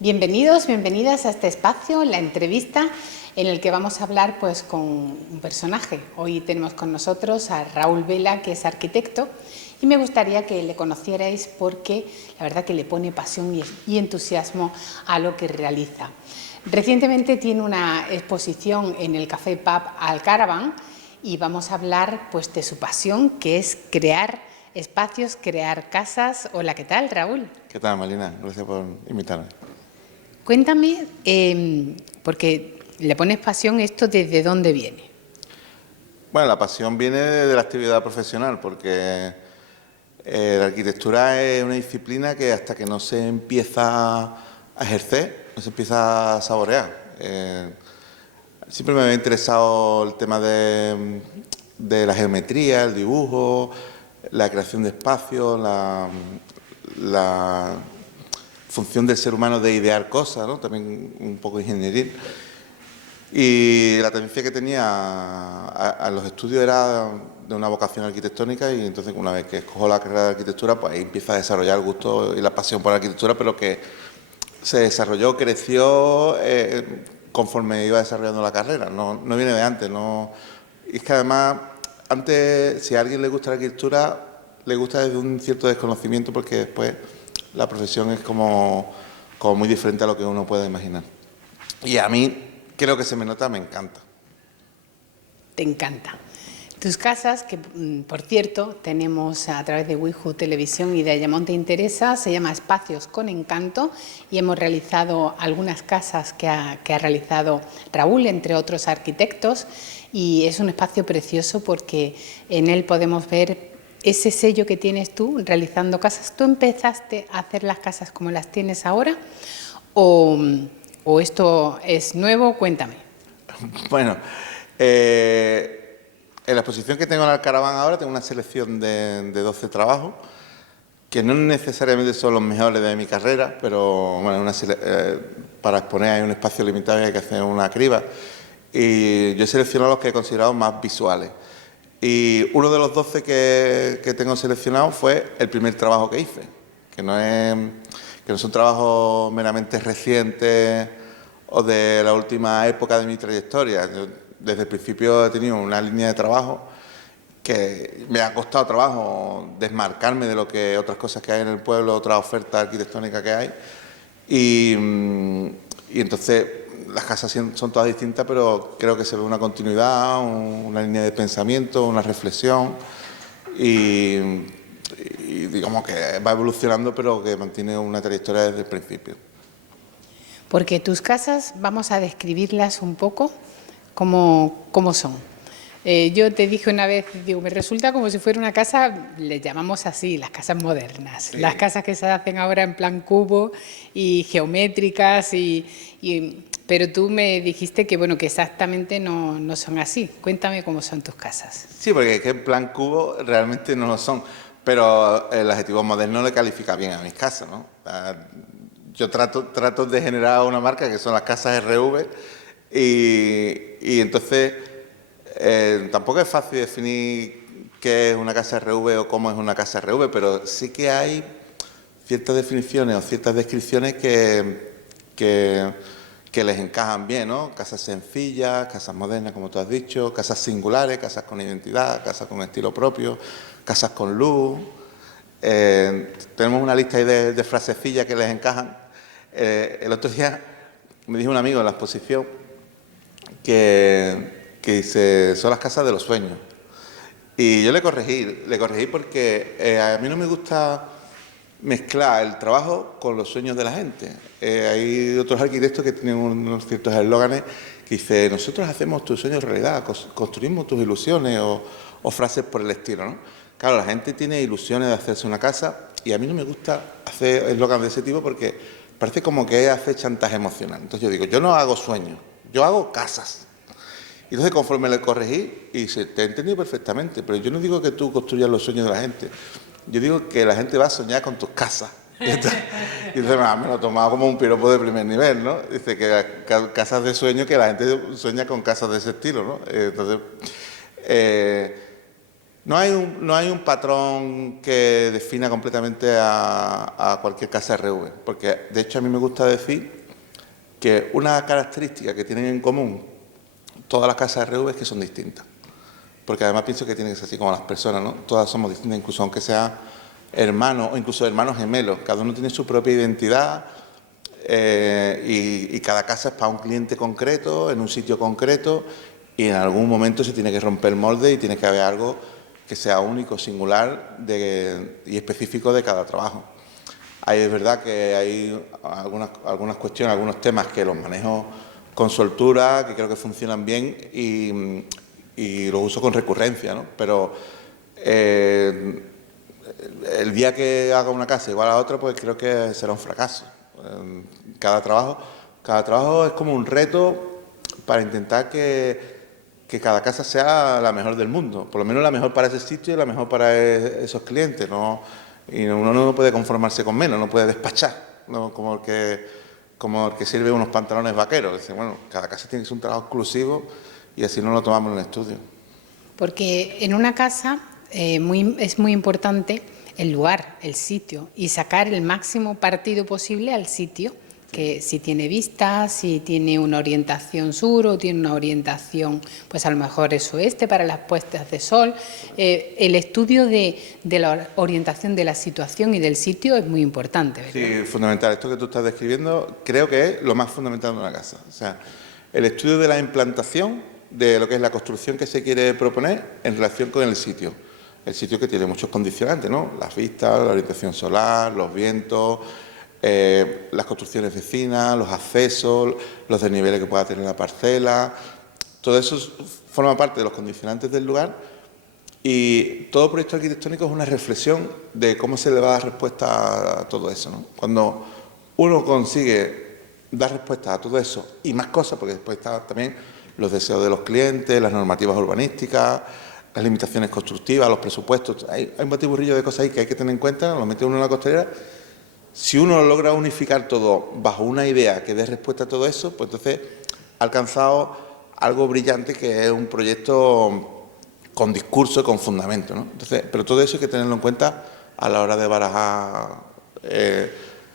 Bienvenidos, bienvenidas a este espacio, la entrevista, en el que vamos a hablar pues con un personaje. Hoy tenemos con nosotros a Raúl Vela, que es arquitecto, y me gustaría que le conocierais porque la verdad que le pone pasión y entusiasmo a lo que realiza. Recientemente tiene una exposición en el Café Pub Al Caravan y vamos a hablar pues de su pasión, que es crear espacios, crear casas. Hola, ¿qué tal, Raúl? ¿Qué tal, Malina? Gracias por invitarme. Cuéntame, porque le pones pasión, ¿esto desde dónde viene? Bueno, la pasión viene de la actividad profesional, porque la arquitectura es una disciplina que hasta que no se empieza a ejercer, no se empieza a saborear. Siempre me había interesado el tema de la geometría, el dibujo, la creación de espacios, la función del ser humano de idear cosas, ¿no? También un poco ingenieril. Y la tendencia que tenía a los estudios era de una vocación arquitectónica, y entonces una vez que escojo la carrera de arquitectura, pues ahí empieza a desarrollar el gusto y la pasión por la arquitectura, pero que se desarrolló, creció conforme iba desarrollando la carrera, no viene de antes. No. Y es que además, antes, si a alguien le gusta la arquitectura, le gusta desde un cierto desconocimiento, porque después la profesión es como muy diferente a lo que uno puede imaginar. Y a mí, creo que se me nota, me encanta. Te encanta. Tus casas, que por cierto tenemos a través de Wiju Televisión y de Ayamonte Interesa, se llama Espacios con Encanto, y hemos realizado algunas casas que ha realizado Raúl, entre otros arquitectos, y es un espacio precioso porque en él podemos ver ese sello que tienes tú realizando casas. ¿Tú empezaste a hacer las casas como las tienes ahora o esto es nuevo? Cuéntame. Bueno, en la exposición que tengo en el Caravan ahora tengo una selección de 12 trabajos, que no necesariamente son los mejores de mi carrera, pero bueno, para exponer hay un espacio limitado y hay que hacer una criba. Y yo he seleccionado los que he considerado más visuales. Y uno de los 12 que tengo seleccionado fue el primer trabajo que hice, que no son trabajos meramente recientes o de la última época de mi trayectoria. Yo, desde el principio he tenido una línea de trabajo que me ha costado trabajo desmarcarme de lo que otras cosas que hay en el pueblo, otras ofertas arquitectónicas que hay. Y entonces las casas son todas distintas, pero creo que se ve una continuidad, una línea de pensamiento, una reflexión, y digamos que va evolucionando, pero que mantiene una trayectoria desde el principio. Porque tus casas, vamos a describirlas un poco, cómo son. Yo te dije una vez, digo, me resulta como si fuera una casa, le llamamos así, las casas modernas, Sí. las casas que se hacen ahora en plan cubo y geométricas, pero tú me dijiste que bueno, que exactamente no son así. Cuéntame cómo son tus casas. Sí, porque es que en plan cubo realmente no lo son, pero el adjetivo moderno le califica bien a mis casas, ¿no? Yo trato de generar una marca que son las casas RV, y entonces tampoco es fácil definir qué es una casa RV o cómo es una casa RV, pero sí que hay ciertas definiciones o ciertas descripciones que les encajan bien, ¿no? Casas sencillas, casas modernas, como tú has dicho, casas singulares, casas con identidad, casas con estilo propio, casas con luz. Tenemos una lista ahí de frasecillas que les encajan. El otro día me dijo un amigo en la exposición que dice, son las casas de los sueños. Y yo le corregí porque a mí no me gusta mezclar el trabajo con los sueños de la gente. Hay otros arquitectos que tienen unos ciertos eslóganes que dicen, nosotros hacemos tus sueños realidad, construimos tus ilusiones, o frases por el estilo, ¿no? Claro, la gente tiene ilusiones de hacerse una casa, y a mí no me gusta hacer eslóganes de ese tipo porque parece como que hace chantaje emocional. Entonces yo digo, yo no hago sueños, yo hago casas. Y entonces, conforme le corregí, y dice, te he entendido perfectamente, pero yo no digo que tú construyas los sueños de la gente. Yo digo que la gente va a soñar con tus casas. Y entonces me lo tomaba como un piropo de primer nivel, ¿no? Dice que casas de sueño, que la gente sueña con casas de ese estilo, ¿no? Entonces, No hay un patrón que defina completamente a cualquier casa RV, porque de hecho a mí me gusta decir que una característica que tienen en común todas las casas RV es que son distintas. Porque además pienso que tienen que ser así como las personas, ¿no? Todas somos distintas, incluso aunque sean hermanos o incluso hermanos gemelos. Cada uno tiene su propia identidad y cada casa es para un cliente concreto, en un sitio concreto, y en algún momento se tiene que romper el molde y tiene que haber algo que sea único, singular y específico de cada trabajo. Ahí es verdad que hay algunas cuestiones, algunos temas que los manejo con soltura, que creo que funcionan bien y los uso con recurrencia, ¿no? Pero el día que haga una casa igual a otra, pues creo que será un fracaso. Cada trabajo es como un reto para intentar que cada casa sea la mejor del mundo, por lo menos la mejor para ese sitio y la mejor para esos clientes, ¿no? Y uno no puede conformarse con menos, no puede despachar, ¿no? Como el que sirve unos pantalones vaqueros. Dice, bueno, cada casa tiene que ser un trabajo exclusivo y así no lo tomamos en el estudio. Porque en una casa es muy importante el lugar, el sitio, y sacar el máximo partido posible al sitio, que si tiene vistas, si tiene una orientación sur o tiene una orientación, pues a lo mejor es oeste para las puestas de sol. El estudio de la orientación de la situación y del sitio es muy importante, ¿verdad? Sí, fundamental. Esto que tú estás describiendo creo que es lo más fundamental de una casa. O sea, el estudio de la implantación, de lo que es la construcción que se quiere proponer en relación con el sitio. El sitio que tiene muchos condicionantes, ¿no? Las vistas, la orientación solar, los vientos, las construcciones vecinas, los accesos, los desniveles que pueda tener la parcela. Todo eso forma parte de los condicionantes del lugar y todo proyecto arquitectónico es una reflexión de cómo se le va a dar respuesta a todo eso, ¿no? Cuando uno consigue dar respuesta a todo eso y más cosas, porque después están también los deseos de los clientes, las normativas urbanísticas, las limitaciones constructivas, los presupuestos. Hay un batiburrillo de cosas ahí que hay que tener en cuenta, lo mete uno en la costelera. Si uno logra unificar todo bajo una idea que dé respuesta a todo eso, pues entonces ha alcanzado algo brillante que es un proyecto con discurso y con fundamento, ¿no? Entonces, pero todo eso hay que tenerlo en cuenta a la hora de barajar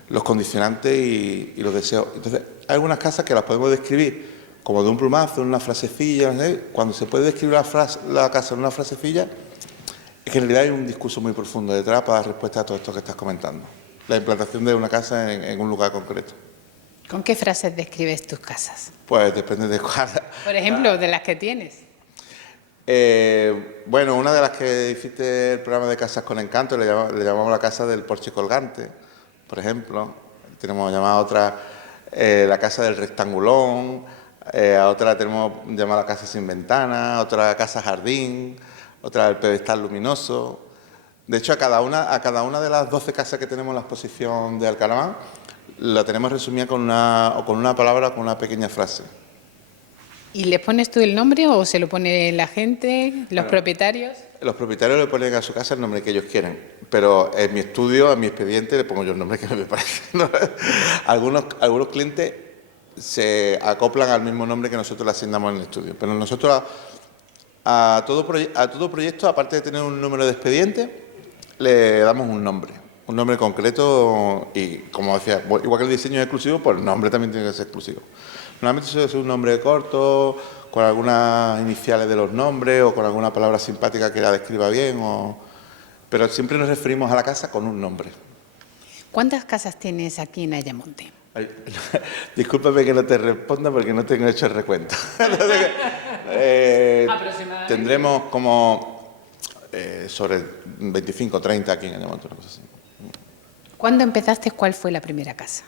los condicionantes y los deseos. Entonces, hay algunas casas que las podemos describir como de un plumazo, en una frasecilla, ¿no? Cuando se puede describir la casa en una frasecilla, es que en realidad hay un discurso muy profundo detrás para dar respuesta a todo esto que estás comentando. La implantación de una casa en un lugar concreto. ¿Con qué frases describes tus casas? Pues depende de cuál. Por ejemplo, de las que tienes. Bueno, una de las que hiciste el programa de Casas con Encanto, le llamamos la casa del porche colgante, por ejemplo. Tenemos llamada otra la casa del rectangulón, a otra la tenemos llamada la casa sin ventana, otra la casa jardín, otra el pedestal luminoso. De hecho, a cada una de las 12 casas que tenemos en la exposición de Alcaraván, la tenemos resumida con una palabra, con una pequeña frase. ¿Y les pones tú el nombre o se lo pone la gente, los propietarios? Los propietarios le ponen a su casa el nombre que ellos quieren, pero en mi estudio, en mi expediente, le pongo yo el nombre que me parece, ¿no? Algunos clientes se acoplan al mismo nombre que nosotros le asignamos en el estudio, pero nosotros a todo proyecto, aparte de tener un número de expediente, le damos un nombre concreto y, como decía, igual que el diseño es exclusivo, pues el nombre también tiene que ser exclusivo. Normalmente suele ser un nombre corto, con algunas iniciales de los nombres o con alguna palabra simpática que la describa bien, pero siempre nos referimos a la casa con un nombre. ¿Cuántas casas tienes aquí en Ayamonte? Discúlpame que no te responda porque no tengo hecho el recuento. Aproximadamente. Tendremos como sobre 25 o 30 aquí en Ayamonte, una cosa así. ¿Cuándo empezaste? ¿Cuál fue la primera casa?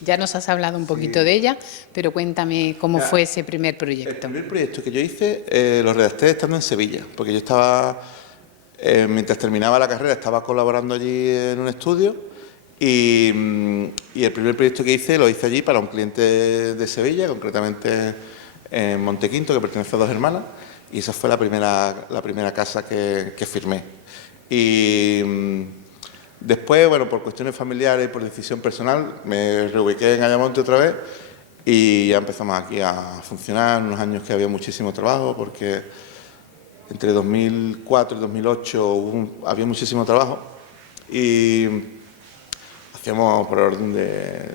Ya nos has hablado un poquito de ella, pero cuéntame cómo fue ese primer proyecto. El primer proyecto que yo hice lo redacté estando en Sevilla, porque yo estaba, mientras terminaba la carrera, estaba colaborando allí en un estudio y el primer proyecto que hice lo hice allí para un cliente de Sevilla, concretamente en Montequinto, que pertenece a Dos Hermanas, y esa fue la primera casa que firmé. Y después, bueno, por cuestiones familiares y por decisión personal, me reubiqué en Ayamonte otra vez y ya empezamos aquí a funcionar. Unos años que había muchísimo trabajo porque entre 2004 y 2008 había muchísimo trabajo y hacíamos por orden de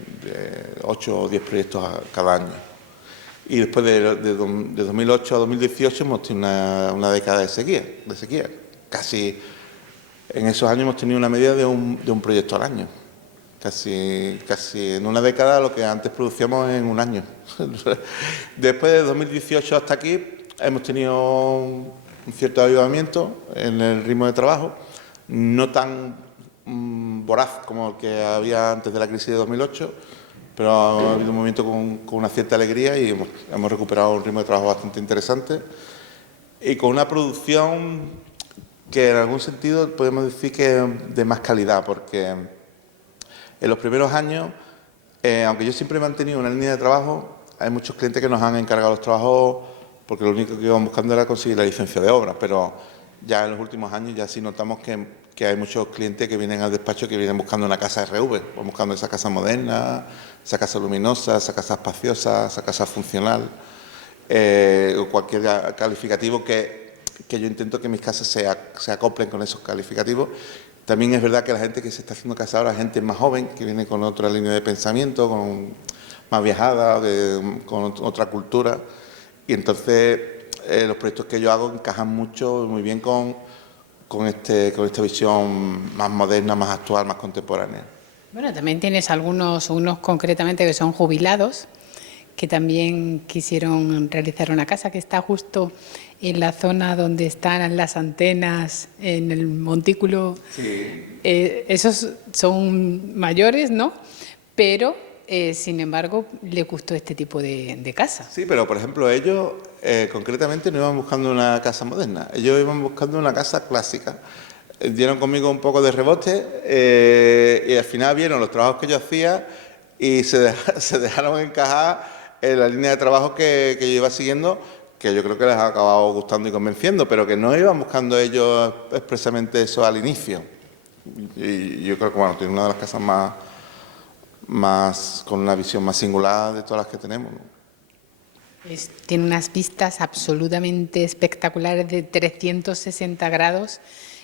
8 o 10 proyectos cada año. Y después de 2008 a 2018 hemos tenido una década de sequía. Casi en esos años hemos tenido una media de un proyecto al año. Casi en una década lo que antes producíamos en un año. Después de 2018 hasta aquí hemos tenido un cierto avivamiento en el ritmo de trabajo, no tan voraz como el que había antes de la crisis de 2008, pero ha habido un movimiento con una cierta alegría y hemos recuperado un ritmo de trabajo bastante interesante y con una producción que en algún sentido podemos decir que es de más calidad, porque en los primeros años, aunque yo siempre he mantenido una línea de trabajo, hay muchos clientes que nos han encargado los trabajos porque lo único que iban buscando era conseguir la licencia de obra, pero ya en los últimos años ya sí notamos que hay muchos clientes que vienen al despacho que vienen buscando una casa RV, buscando esa casa moderna, esa casa luminosa, esa casa espaciosa, esa casa funcional, o cualquier calificativo que yo intento que mis casas se acoplen con esos calificativos. También es verdad que la gente que se está haciendo casa ahora es gente más joven, que viene con otra línea de pensamiento, más viajada, con otra cultura. Y entonces los proyectos que yo hago encajan muy bien con esta visión más moderna, más actual, más contemporánea. Bueno, también tienes unos concretamente que son jubilados, que también quisieron realizar una casa que está justo en la zona donde están las antenas, en el montículo. Sí. Esos son mayores, ¿no? Pero, sin embargo, les gustó este tipo de casa. Sí, pero por ejemplo ellos concretamente no iban buscando una casa moderna, ellos iban buscando una casa clásica. Dieron conmigo un poco de rebote y al final vieron los trabajos que yo hacía y se dejaron encajar en la línea de trabajo que yo iba siguiendo, que yo creo que les ha acabado gustando y convenciendo, pero que no iban buscando ellos expresamente eso al inicio. Y yo creo que bueno, tiene una de las casas más con una visión más singular de todas las que tenemos, ¿no? Tiene unas vistas absolutamente espectaculares de 360 grados.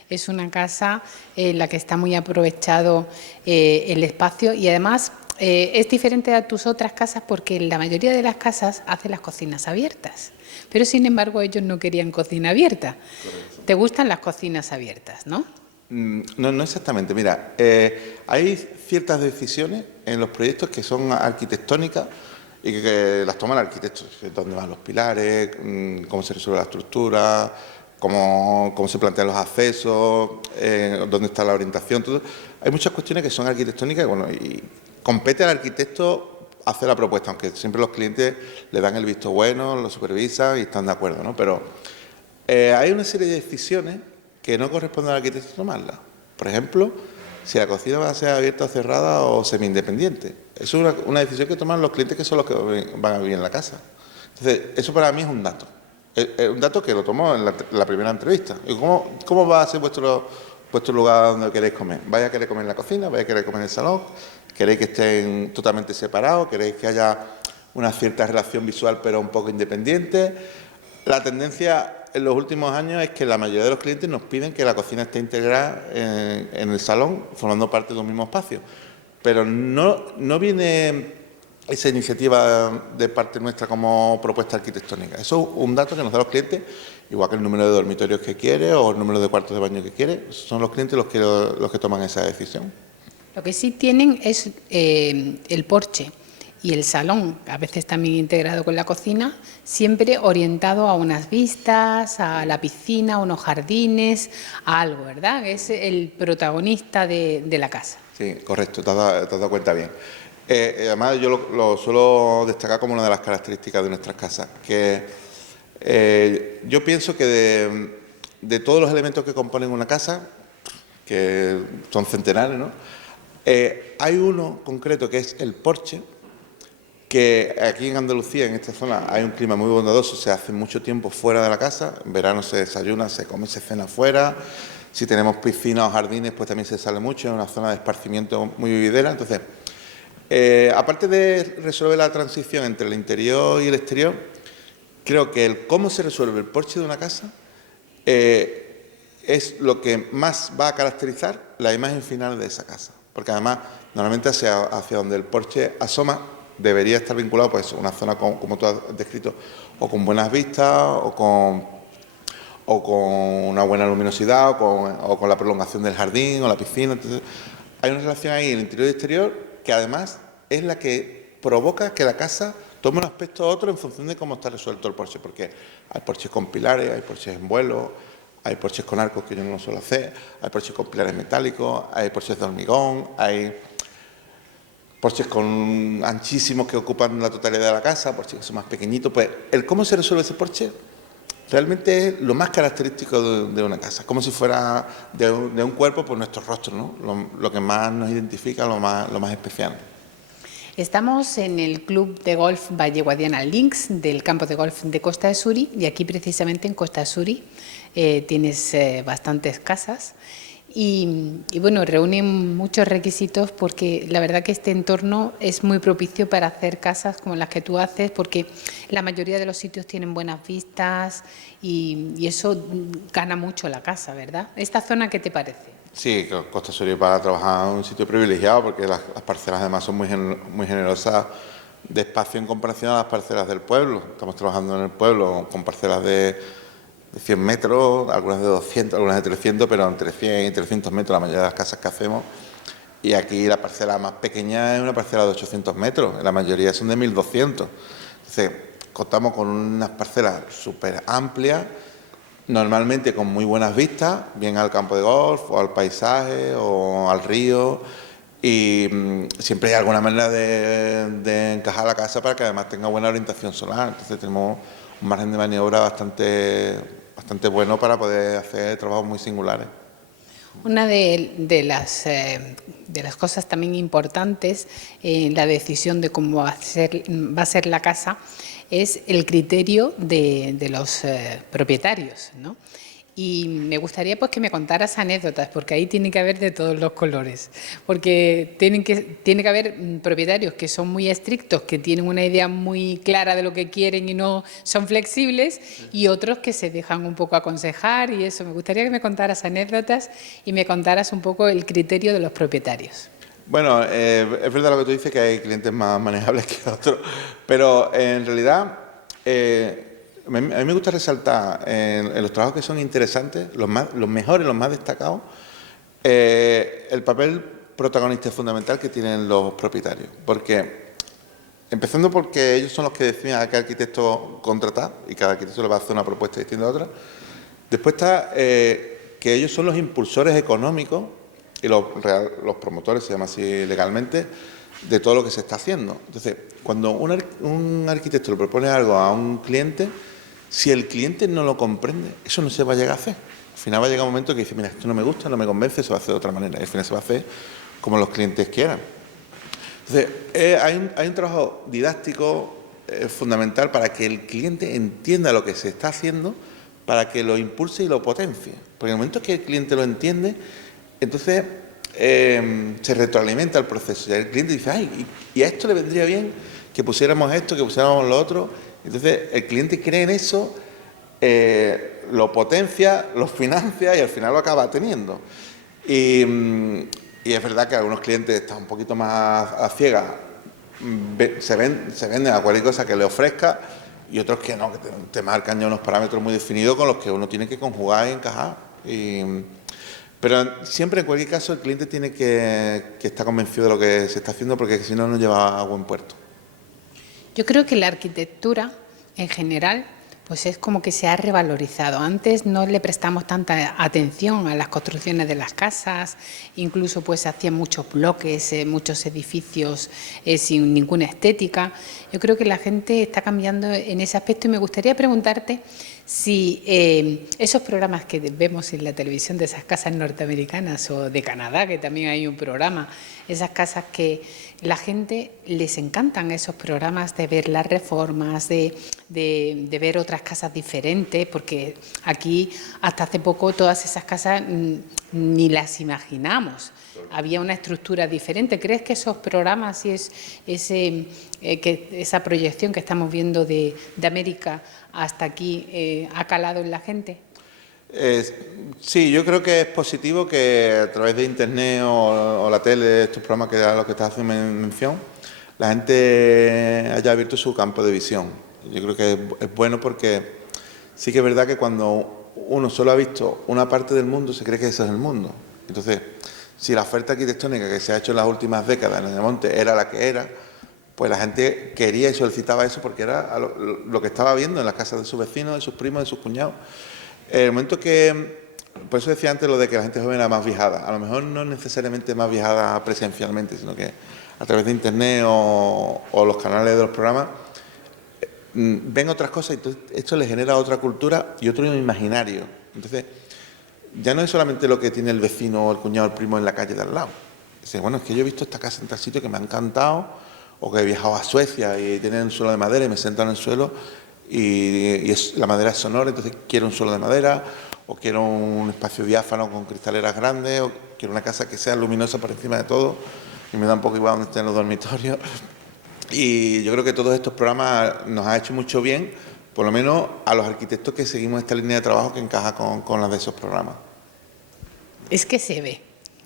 Es una casa en la que está muy aprovechado el espacio y además es diferente a tus otras casas porque la mayoría de las casas hacen las cocinas abiertas, pero sin embargo ellos no querían cocina abierta. Correcto. ¿Te gustan las cocinas abiertas, no? No exactamente. Mira, hay ciertas decisiones en los proyectos que son arquitectónicas y que las toma el arquitecto. Dónde van los pilares, cómo se resuelve la estructura, cómo se plantean los accesos, dónde está la orientación. Todo. Hay muchas cuestiones que son arquitectónicas y compete al arquitecto hacer la propuesta, aunque siempre los clientes le dan el visto bueno, lo supervisan y están de acuerdo, ¿no? Pero hay una serie de decisiones que no corresponde al arquitecto tomarla. Por ejemplo, si la cocina va a ser abierta o cerrada o semi-independiente. Eso es una decisión que toman los clientes que son los que van a vivir en la casa. Entonces, eso para mí es un dato. Es un dato que lo tomo en la primera entrevista. ¿Cómo va a ser vuestro lugar donde queréis comer? ¿Vais a querer comer en la cocina? ¿Vais a querer comer en el salón? ¿Queréis que estén totalmente separados? ¿Queréis que haya una cierta relación visual pero un poco independiente? La tendencia en los últimos años es que la mayoría de los clientes nos piden que la cocina esté integrada en el salón, formando parte de un mismo espacio. Pero no viene esa iniciativa de parte nuestra como propuesta arquitectónica. Eso es un dato que nos dan los clientes, igual que el número de dormitorios que quiere o el número de cuartos de baño que quiere. Son los clientes los que toman esa decisión. Lo que sí tienen es el porche y el salón, a veces también integrado con la cocina, siempre orientado a unas vistas, a la piscina, a unos jardines, a algo, ¿verdad? Es el protagonista de la casa. Sí, correcto, te has dado cuenta bien. Además, yo lo suelo destacar como una de las características de nuestras casas, que yo pienso que de todos los elementos que componen una casa, que son centenares, ¿no? Hay uno concreto que es el porche, que aquí en Andalucía, en esta zona, hay un clima muy bondadoso, se hace mucho tiempo fuera de la casa, en verano se desayuna, se come, se cena fuera, si tenemos piscinas o jardines, pues también se sale mucho, es una zona de esparcimiento muy vividera. Entonces, aparte de resolver la transición entre el interior y el exterior, creo que cómo se resuelve el porche de una casa es lo que más va a caracterizar la imagen final de esa casa. Porque además, normalmente hacia donde el porche asoma, debería estar vinculado pues una zona como tú has descrito, o con buenas vistas, o con una buena luminosidad, o con la prolongación del jardín o la piscina. Entonces, hay una relación ahí en el interior y exterior que además es la que provoca que la casa tome un aspecto u otro en función de cómo está resuelto el porche, porque hay porches con pilares, hay porches en vuelo, hay porches con arcos que yo no suelo hacer, hay porches con pilares metálicos, hay porches de hormigón, hay porches con anchísimos que ocupan la totalidad de la casa, porches que son más pequeñitos. Pues el cómo se resuelve ese porche realmente es lo más característico de una casa, como si fuera de un cuerpo, pues nuestro rostro, ¿no? Lo que más nos identifica, lo más especial. Estamos en el Club de Golf Valle Guadiana Links del campo de golf de Costa de Suri, y aquí precisamente en Costa de Suri tienes bastantes casas y bueno, reúnen muchos requisitos, porque la verdad que este entorno es muy propicio para hacer casas como las que tú haces, porque la mayoría de los sitios tienen buenas vistas y eso gana mucho la casa, ¿verdad? ¿Esta zona qué te parece? Sí, Costa Suri para trabajar en un sitio privilegiado, porque las parcelas además son muy generosas de espacio en comparación a las parcelas del pueblo. Estamos trabajando en el pueblo con parcelas de 100 metros, algunas de 200, algunas de 300, pero entre 100 y 300 metros la mayoría de las casas que hacemos. Y aquí la parcela más pequeña es una parcela de 800 metros, la mayoría son de 1200. Entonces, contamos con unas parcelas súper amplias, normalmente con muy buenas vistas, bien al campo de golf, o al paisaje, o al río, y siempre hay alguna manera de encajar la casa para que además tenga buena orientación solar. Entonces tenemos un margen de maniobra bastante bueno para poder hacer trabajos muy singulares. Una de las cosas también importantes en la decisión de cómo va a ser la casa es el criterio de los propietarios, ¿no? Y me gustaría pues que me contaras anécdotas, porque ahí tiene que haber de todos los colores, porque tiene que haber propietarios que son muy estrictos, que tienen una idea muy clara de lo que quieren y no son flexibles, y otros que se dejan un poco aconsejar, y eso. Me gustaría que me contaras anécdotas y me contaras un poco el criterio de los propietarios. Bueno, es verdad lo que tú dices, que hay clientes más manejables que otros, pero en realidad a mí me gusta resaltar en los trabajos que son interesantes, los mejores, los más destacados, el papel protagonista y fundamental que tienen los propietarios. Porque, empezando porque ellos son los que deciden a qué arquitecto contratar, y cada arquitecto le va a hacer una propuesta distinta a otra. Después está que ellos son los impulsores económicos y los promotores, se llama así legalmente, de todo lo que se está haciendo. Entonces, cuando un arquitecto le propone algo a un cliente, si el cliente no lo comprende, eso no se va a llegar a hacer. Al final va a llegar un momento que dice, mira, esto no me gusta, no me convence, se va a hacer de otra manera. Y al final se va a hacer como los clientes quieran. Entonces, hay un trabajo didáctico fundamental para que el cliente entienda lo que se está haciendo, para que lo impulse y lo potencie. Porque en el momento que el cliente lo entiende, entonces se retroalimenta el proceso. Y el cliente dice, ay, y a esto le vendría bien que pusiéramos esto, que pusiéramos lo otro. Entonces el cliente cree en eso, lo potencia, lo financia y al final lo acaba teniendo. Y es verdad que algunos clientes están un poquito más a ciegas, se venden a cualquier cosa que le ofrezca, y otros que no, que te marcan ya unos parámetros muy definidos con los que uno tiene que conjugar y encajar. Pero siempre, en cualquier caso, el cliente tiene que estar convencido de lo que se está haciendo, porque si no, no lleva a buen puerto. Yo creo que la arquitectura, en general, pues es como que se ha revalorizado. Antes no le prestamos tanta atención a las construcciones de las casas, incluso pues se hacían muchos bloques, muchos edificios sin ninguna estética. Yo creo que la gente está cambiando en ese aspecto, y me gustaría preguntarte si esos programas que vemos en la televisión de esas casas norteamericanas o de Canadá, que también hay un programa, esas casas que la gente les encantan, esos programas de ver las reformas, de ver otras casas diferentes, porque aquí hasta hace poco todas esas casas ni las imaginamos. Había una estructura diferente. ¿Crees que esos programas y esa proyección que estamos viendo de América hasta aquí ha calado en la gente? Sí, yo creo que es positivo que a través de internet o la tele, estos programas que a los que estás haciendo mención, la gente haya abierto su campo de visión. Yo creo que es bueno porque sí que es verdad que cuando uno solo ha visto una parte del mundo, se cree que eso es el mundo. Entonces, si la oferta arquitectónica que se ha hecho en las últimas décadas en Ayamonte era la que era, pues la gente quería y solicitaba eso porque era lo que estaba viendo en las casas de sus vecinos, de sus primos, de sus cuñados. El momento que, por eso decía antes lo de que la gente joven era más viajada, a lo mejor no necesariamente más viajada presencialmente, sino que a través de internet o los canales de los programas, ven otras cosas y entonces esto les genera otra cultura y otro imaginario. Entonces, ya no es solamente lo que tiene el vecino o el cuñado o el primo en la calle de al lado. Dice, bueno, es que yo he visto esta casa en tal sitio que me ha encantado, o que he viajado a Suecia y tienen un suelo de madera y me sentan en el suelo y la madera es sonora, entonces quiero un suelo de madera, o quiero un espacio diáfano con cristaleras grandes, o quiero una casa que sea luminosa por encima de todo, y me da un poco igual donde estén los dormitorios. Y yo creo que todos estos programas nos han hecho mucho bien, por lo menos a los arquitectos que seguimos esta línea de trabajo que encaja con las de esos programas. Es que se ve,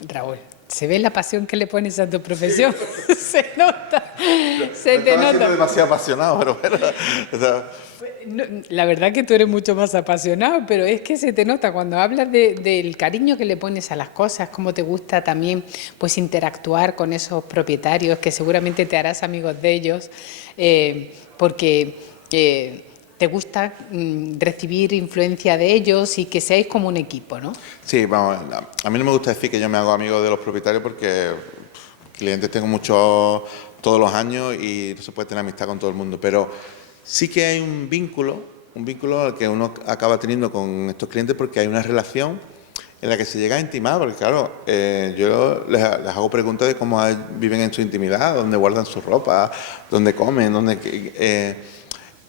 Raúl, se ve la pasión que le pones a tu profesión. Se nota, se te nota. Siendo demasiado apasionado, pero bueno. O sea, No, la verdad que tú eres mucho más apasionado, pero es que se te nota cuando hablas del cariño que le pones a las cosas, cómo te gusta también pues interactuar con esos propietarios, que seguramente te harás amigos de ellos, porque te gusta recibir influencia de ellos y que seáis como un equipo, ¿no? sí, vamos, a mí no me gusta decir que yo me hago amigo de los propietarios porque clientes tengo muchos todos los años y no se puede tener amistad con todo el mundo, pero sí que hay un vínculo al que uno acaba teniendo con estos clientes porque hay una relación en la que se llega a intimar, porque claro, yo les hago preguntas de cómo viven en su intimidad, dónde guardan su ropa, dónde comen,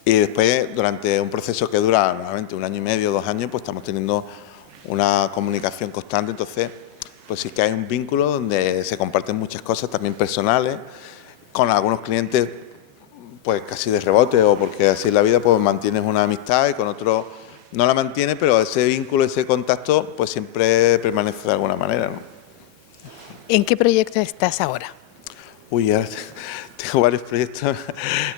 y después durante un proceso que dura normalmente 1 año y medio, 2 años, pues estamos teniendo una comunicación constante, entonces pues sí que hay un vínculo donde se comparten muchas cosas también personales, con algunos clientes pues casi de rebote o porque así es la vida, pues mantienes una amistad y con otros no la mantienes, pero ese vínculo, ese contacto, pues siempre permanece de alguna manera, ¿no? ¿En qué proyecto estás ahora? Uy, ahora tengo varios proyectos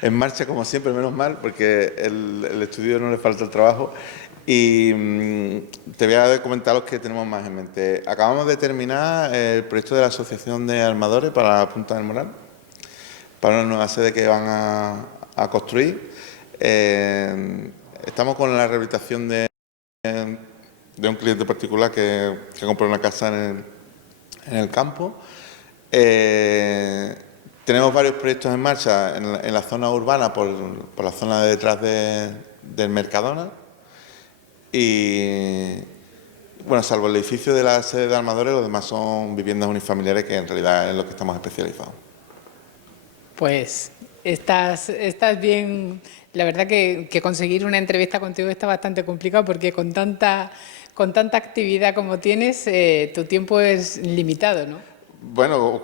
en marcha, como siempre, menos mal, porque el estudio no le falta el trabajo. Y te voy a comentar los que tenemos más en mente. Acabamos de terminar el proyecto de la Asociación de Armadores para la Punta del Moral, para una nueva sede que van a construir. Estamos con la rehabilitación de un cliente particular que compró una casa en el campo. Tenemos varios proyectos en marcha en la zona urbana, por la zona de detrás del Mercadona. Y bueno, salvo el edificio de la sede de Armadores, los demás son viviendas unifamiliares, que en realidad es en lo que estamos especializados. Pues estás bien. La verdad que conseguir una entrevista contigo está bastante complicado porque con tanta actividad como tienes, tu tiempo es limitado, ¿no? Bueno,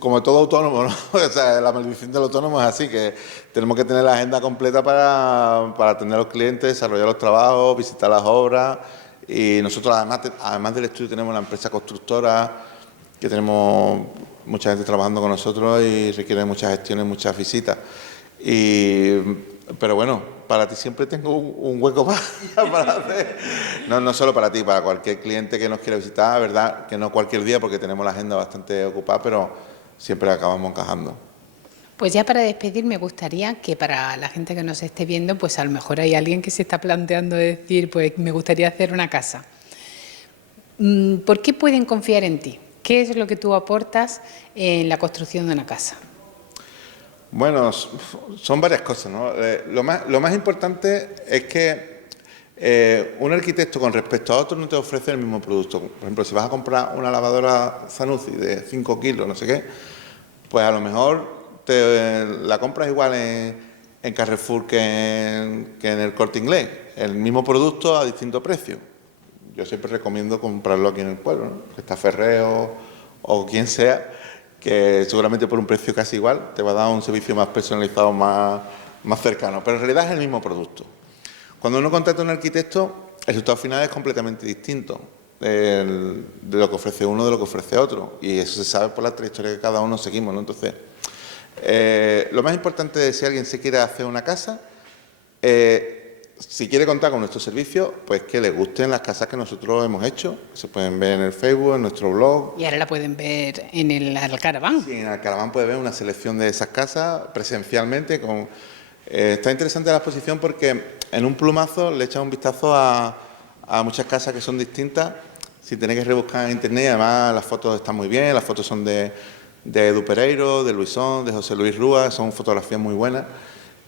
como todo autónomo, ¿no? O sea, la maldición del autónomo es así, que tenemos que tener la agenda completa para atender a los clientes, desarrollar los trabajos, visitar las obras. Y nosotros, además del estudio, tenemos la empresa constructora, que tenemos mucha gente trabajando con nosotros y requiere muchas gestiones, muchas visitas. Pero bueno, para ti siempre tengo un hueco para hacer. No solo para ti, para cualquier cliente que nos quiera visitar, verdad, que no cualquier día porque tenemos la agenda bastante ocupada, pero siempre acabamos encajando. Pues ya para despedir me gustaría que para la gente que nos esté viendo, pues a lo mejor hay alguien que se está planteando decir, pues me gustaría hacer una casa. ¿Por qué pueden confiar en ti? ¿Qué es lo que tú aportas en la construcción de una casa? Bueno, son varias cosas, ¿no? Lo más importante es que un arquitecto con respecto a otro no te ofrece el mismo producto. Por ejemplo, si vas a comprar una lavadora Zanussi de 5 kilos, no sé qué, pues a lo mejor la compras igual en Carrefour que en el Corte Inglés. El mismo producto a distinto precio. Yo siempre recomiendo comprarlo aquí en el pueblo, ¿no? Que está Ferreo o quien sea, que seguramente por un precio casi igual te va a dar un servicio más personalizado, más cercano. Pero en realidad es el mismo producto. Cuando uno contrata a un arquitecto, el resultado final es completamente distinto de lo que ofrece uno de lo que ofrece otro. Y eso se sabe por la trayectoria que cada uno seguimos, ¿no? Entonces, lo más importante es si alguien se quiere hacer una casa, si quiere contar con nuestro servicio, pues que le gusten las casas que nosotros hemos hecho. Se pueden ver en el Facebook, en nuestro blog. Y ahora la pueden ver en el Alcaraván. Sí, en el Alcaraván puede ver una selección de esas casas presencialmente. Está interesante la exposición porque en un plumazo le echan un vistazo a muchas casas que son distintas, sin tener que rebuscar en internet. Además, las fotos están muy bien, las fotos son de Edu Pereiro, de Luisón, de José Luis Rúa, son fotografías muy buenas.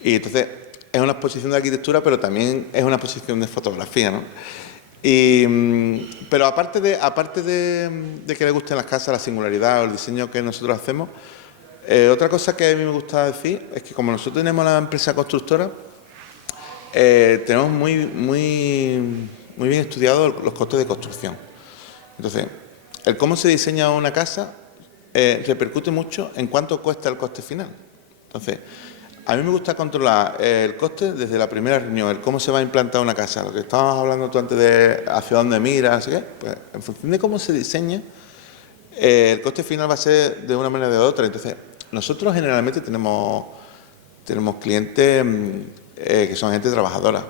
Y entonces es una exposición de arquitectura, pero también es una exposición de fotografía, ¿no? Pero aparte de que le gusten las casas, la singularidad o el diseño que nosotros hacemos, otra cosa que a mí me gusta decir es que como nosotros tenemos la empresa constructora, tenemos muy bien estudiados los costes de construcción. Entonces, el cómo se diseña una casa repercute mucho en cuánto cuesta el coste final. Entonces, a mí me gusta controlar el coste desde la primera reunión, el cómo se va a implantar una casa. Lo que estábamos hablando tú antes de hacia dónde miras, así que, pues, en función de cómo se diseña, el coste final va a ser de una manera o de otra. Entonces, nosotros generalmente tenemos clientes que son gente trabajadora.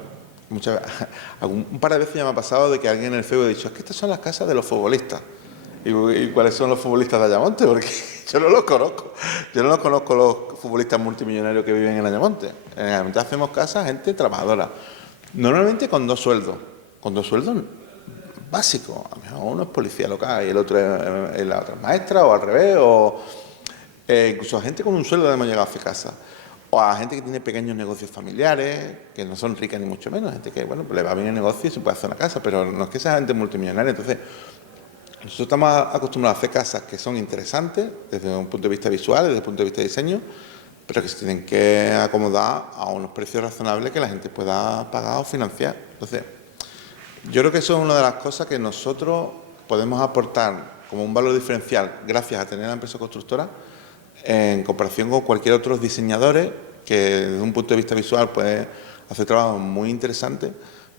Un par de veces ya me ha pasado de que alguien en el Facebook ha dicho, es que estas son las casas de los futbolistas. ¿Y cuáles son los futbolistas de Ayamonte? Porque yo no los conozco. Yo no los conozco los futbolistas multimillonarios que viven en Ayamonte. Generalmente hacemos casas gente trabajadora. Normalmente con dos sueldos básicos. A lo mejor uno es policía local y el otro es la otra maestra, o al revés, o incluso a gente con un sueldo hemos llegado a hacer casas. O a gente que tiene pequeños negocios familiares, que no son ricas ni mucho menos, gente que, bueno, pues le va bien el negocio y se puede hacer una casa, pero no es que sea gente multimillonaria. Entonces, nosotros estamos acostumbrados a hacer casas que son interesantes desde un punto de vista visual, desde el punto de vista de diseño, pero que se tienen que acomodar a unos precios razonables que la gente pueda pagar o financiar. Entonces, yo creo que eso es una de las cosas que nosotros podemos aportar como un valor diferencial gracias a tener la empresa constructora en comparación con cualquier otro diseñadores que desde un punto de vista visual puede hacer trabajos muy interesantes,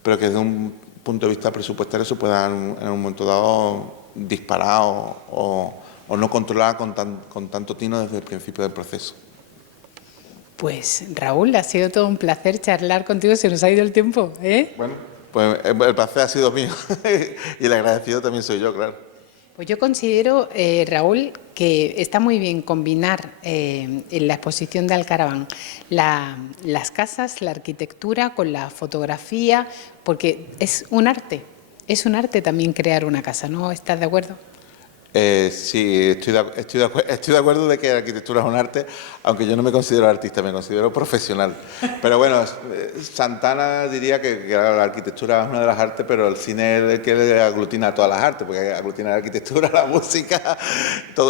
pero que desde un punto de vista presupuestario se puedan en un momento dado disparar o no controlar con tanto tino desde el principio del proceso. Pues Raúl, ha sido todo un placer charlar contigo, se nos ha ido el tiempo, ¿eh? Bueno, pues el placer ha sido mío y el agradecido también soy yo, claro. Pues yo considero, Raúl, que está muy bien combinar en la exposición de Alcaraván las casas, la arquitectura con la fotografía, porque es un arte también crear una casa, ¿no? ¿Estás de acuerdo? Sí, estoy de acuerdo de que la arquitectura es un arte, aunque yo no me considero artista, me considero profesional. Pero bueno, Santana diría que la arquitectura es una de las artes, pero el cine es el que aglutina todas las artes, porque aglutina la arquitectura, la música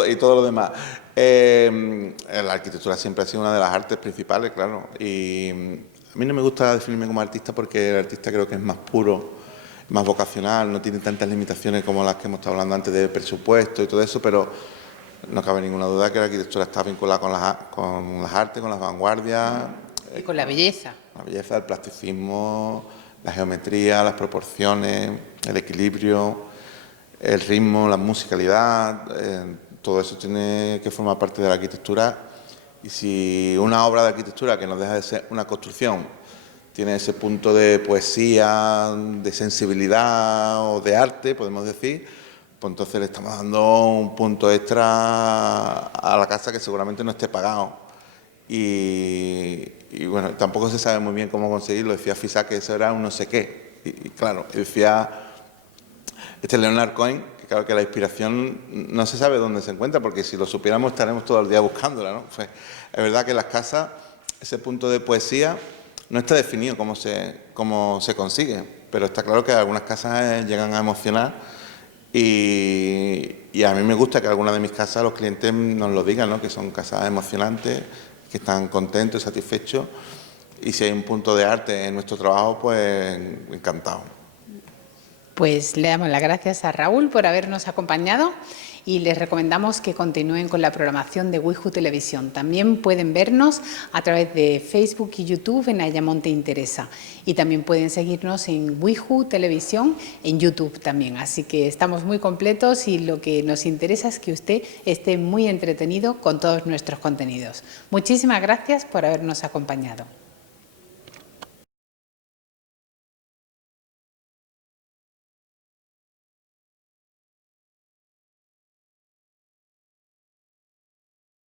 y todo lo demás. La arquitectura siempre ha sido una de las artes principales, claro. Y a mí no me gusta definirme como artista porque el artista creo que es más puro, más vocacional, no tiene tantas limitaciones como las que hemos estado hablando antes de presupuesto y todo eso, pero no cabe ninguna duda que la arquitectura está vinculada con las artes, con las vanguardias. Y con la belleza. La belleza, el plasticismo, la geometría, las proporciones, el equilibrio, el ritmo, la musicalidad, todo eso tiene que formar parte de la arquitectura. Y si una obra de arquitectura que no deja de ser una construcción tiene ese punto de poesía, de sensibilidad o de arte, podemos decir, pues entonces le estamos dando un punto extra a la casa que seguramente no esté pagado. Y bueno, tampoco se sabe muy bien cómo conseguirlo. Decía Fisac que eso era un no sé qué. Y claro, decía Leonard Cohen, que claro que la inspiración no se sabe dónde se encuentra, porque si lo supiéramos estaremos todo el día buscándola, ¿no? Pues, es verdad que en las casas ese punto de poesía no está definido cómo se consigue, pero está claro que algunas casas llegan a emocionar y a mí me gusta que algunas de mis casas los clientes nos lo digan, ¿no? Que son casas emocionantes, que están contentos y satisfechos, y si hay un punto de arte en nuestro trabajo, pues encantado. Pues le damos las gracias a Raúl por habernos acompañado y les recomendamos que continúen con la programación de Wiju Televisión. También pueden vernos a través de Facebook y YouTube en Ayamonte Interesa, y también pueden seguirnos en Wiju Televisión en YouTube también. Así que estamos muy completos y lo que nos interesa es que usted esté muy entretenido con todos nuestros contenidos. Muchísimas gracias por habernos acompañado.